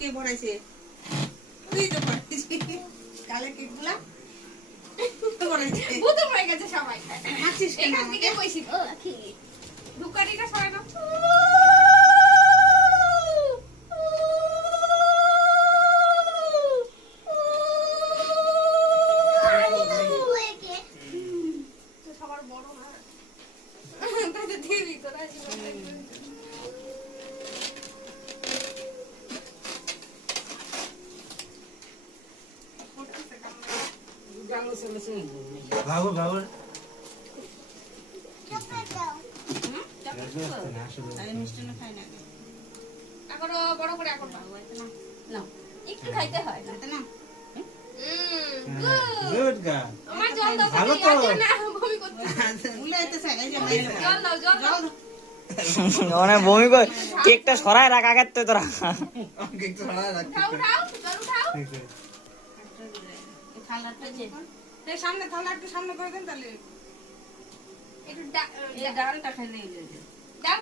কে বড়াইছে তুই তো বড়াইছিস কালে কেকগুলা বড়াইছে বুঝতে পড়ে গেছে সবাই হাসিস কেন এখান থেকে বসি ও আখি দোকানিটা সবাই না সবার বড় না তাতে দিবি তোরা জীবন বাবু বাবু আমি মিষ্টি না খাই না এখন বড় করে এখন না একটু খাইতে হয় না এটা না গুড গার্ল আমার জল দাও ভালো তো। না বমি করতে উলে আইতে চাই এই যে জল দাও জল দাও মানে বমি কর কেকটা সরায় রাখ আগের তো তোরা আমাকে একটু হারা রাখতে উঠাও উঠাও জল উঠাও ঠিক আছে এই থালাটা যে এই সামনে থালা একটু সামনে করে দেন তাহলে একটু এই ডালটা খাইলে